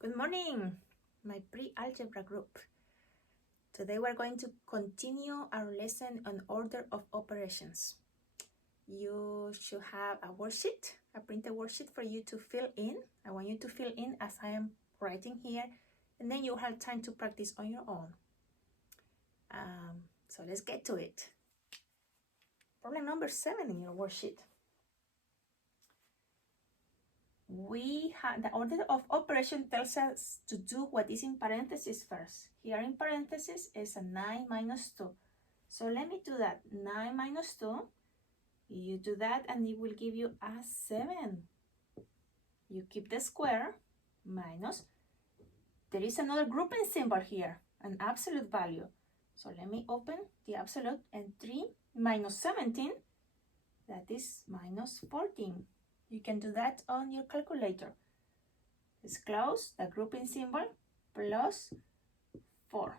Good morning, my pre-algebra group. Today we're going to continue our lesson on order of operations. You should have a worksheet, a printed worksheet for you to fill in. I want you to fill in as I am writing here, and then you'll have time to practice on your own. So let's get to it. Problem number 7 in your worksheet. We have the order of operation tells us to do what is in parentheses first. Here in parentheses is a 9 minus 2. So let me do that. 9 minus 2. You do that and it will give you a 7. You keep the square minus. There is another grouping symbol here, an absolute value. So let me open the absolute, and 3 minus 17, that is minus 14. You can do that on your calculator. It's close, the grouping symbol, plus 4.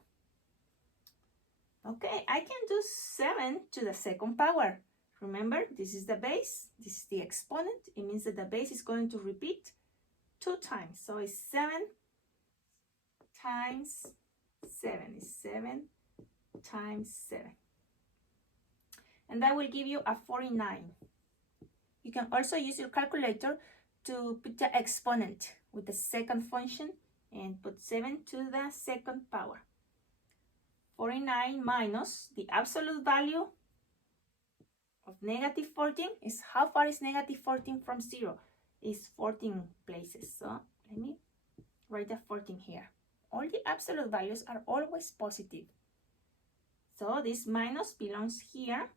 Okay, I can do 7 to the second power. Remember, this is the base, this is the exponent. It means that the base is going to repeat 2 times. So it's 7 times 7. It's 7 times 7. And that will give you a 49. You can also use your calculator to put the exponent with the second function and put 7 to the second power. 49 minus the absolute value of negative 14 is, how far is negative 14 from 0? It's 14 places. So let me write the 14 here. All the absolute values are always positive. So this minus belongs here.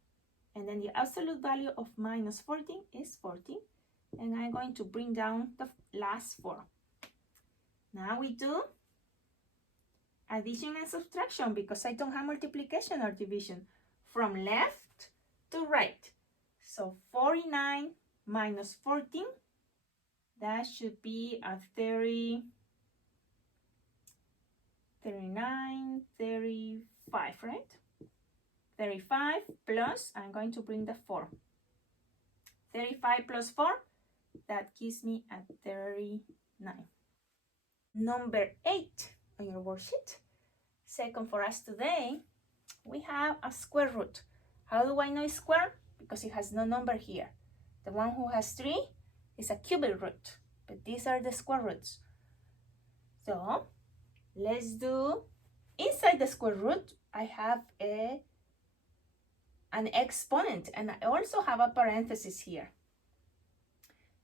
And then the absolute value of minus 14 is 14. And I'm going to bring down the last 4. Now we do addition and subtraction because I don't have multiplication or division. From left to right. So 49 minus 14, that should be a 30, 39, 35, right? 35 plus, I'm going to bring the 4. 35 plus 4, that gives me a 39. Number 8 on your worksheet. Second for us today, we have a square root. How do I know it's square? Because it has no number here. The one who has 3 is a cubic root, but these are the square roots. So let's do, inside the square root, I have an exponent, and I also have a parenthesis here.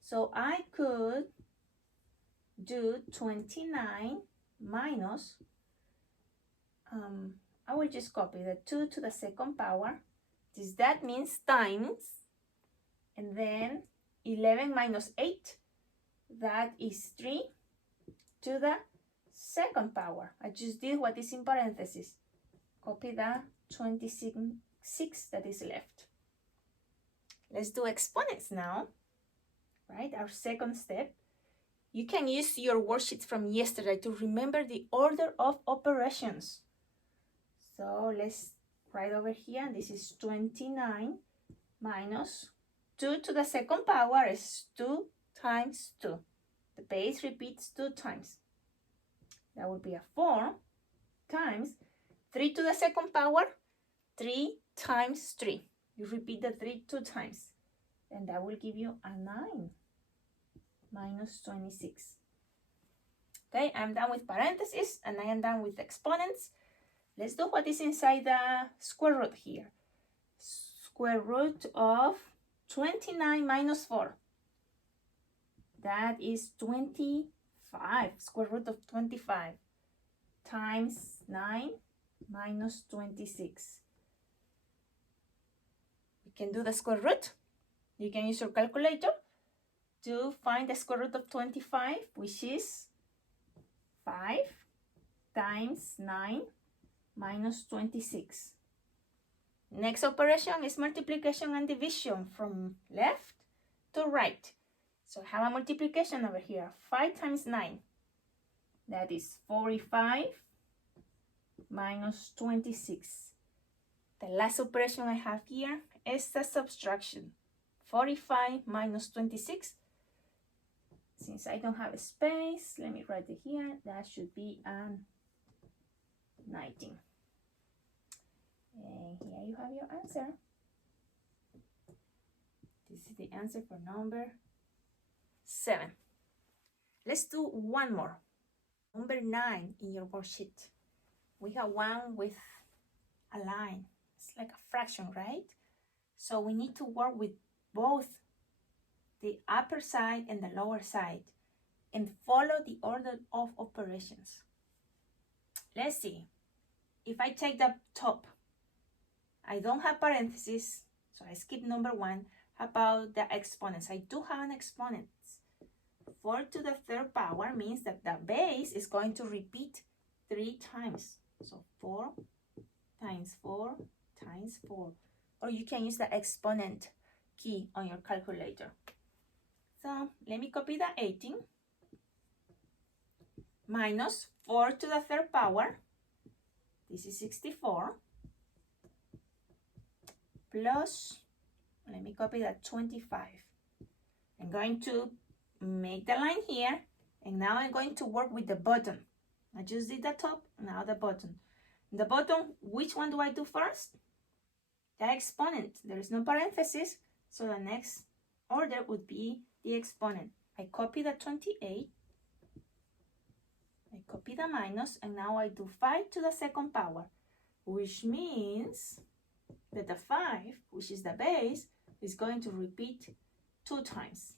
So I could do 29 minus, I will just copy the 2 to the second power. That means times, and then 11 minus 8, that is 3 to the second power. I just did what is in parentheses. Copy the 26 that is left. Let's do exponents now, right? Our second step. You can use your worksheets from yesterday to remember the order of operations. So let's write over here, this is 29 minus 2 to the second power is 2 times 2. The base repeats 2 times. That would be a 4 times 3 to the second power, 3 times 3. You repeat the 3 2 times, and that will give you a 9 minus 26. Okay, I'm done with parentheses, and I am done with exponents. Let's do what is inside the square root here. Square root of 29 minus 4. That is 25. Square root of 25 times 9 minus 26. You can do the square root. You can use your calculator to find the square root of 25, which is 5 times 9 minus 26. Next operation is multiplication and division from left to right. So I have a multiplication over here. 5 times 9. That is 45 minus 26. The last operation I have here is the subtraction. 45 minus 26. Since I don't have a space, let me write it here. That should be 19. And here you have your answer. This is the answer for number 7. Let's do one more. Number 9 in your worksheet. We have one with a line. It's like a fraction, right? So we need to work with both the upper side and the lower side and follow the order of operations. Let's see. If I take the top, I don't have parentheses, so I skip number 1. How about the exponents? I do have an exponent. 4 to the 3rd power means that the base is going to repeat 3 times. So 4 times 4 times 4. Or you can use the exponent key on your calculator. So let me copy the 18 minus 4 to the 3rd power. This is 64 plus, let me copy that 25. I'm going to make the line here, and now I'm going to work with the bottom. I just did the top, now the bottom. The bottom, which one do I do first? The exponent. There is no parenthesis, so the next order would be the exponent. I copy the 28, I copy the minus, and now I do 5 to the 2nd power, which means that the 5, which is the base, is going to repeat 2 times.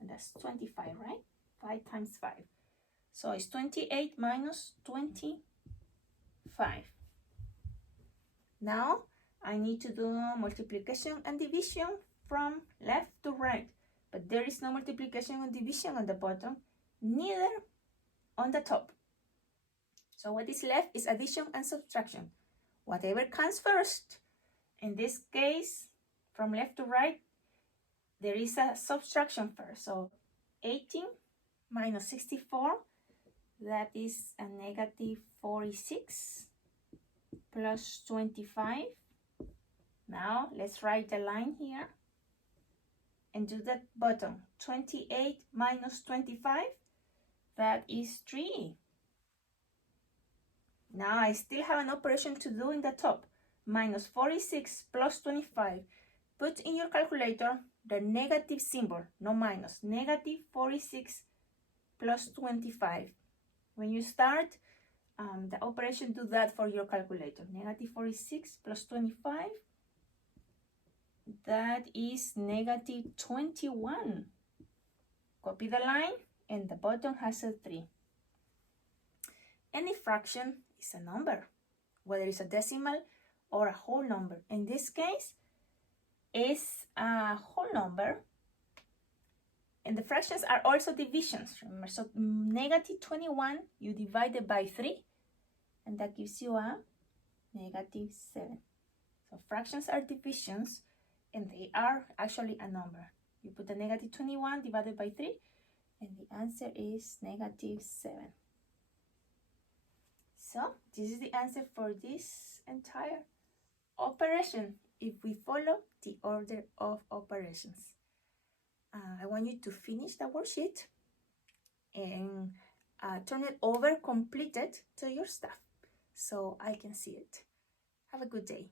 And that's 25, right? 5 times 5. So it's 28 minus 25. Now I need to do multiplication and division from left to right. But there is no multiplication and division on the bottom, neither on the top. So what is left is addition and subtraction. Whatever comes first. In this case, from left to right, there is a subtraction first. So 18 minus 64, that is a negative 46 plus 25. Now let's write a line here and do that bottom. 28 minus 25, that is 3. Now I still have an operation to do in the top. Minus 46 plus 25. Put in your calculator the negative symbol, no minus. Negative 46 plus 25. When you start the operation, do that for your calculator. Negative 46 plus 25. That is negative 21. Copy the line, and the bottom has a 3. Any fraction is a number, whether it's a decimal or a whole number. In this case, it's a whole number, and the fractions are also divisions. Remember, so negative 21, you divide it by 3, and that gives you a negative 7. So fractions are divisions, and they are actually a number. You put the negative 21 divided by 3, and the answer is negative 7. So this is the answer for this entire operation if we follow the order of operations. I want you to finish the worksheet and turn it over completed to your staff so I can see it. Have a good day.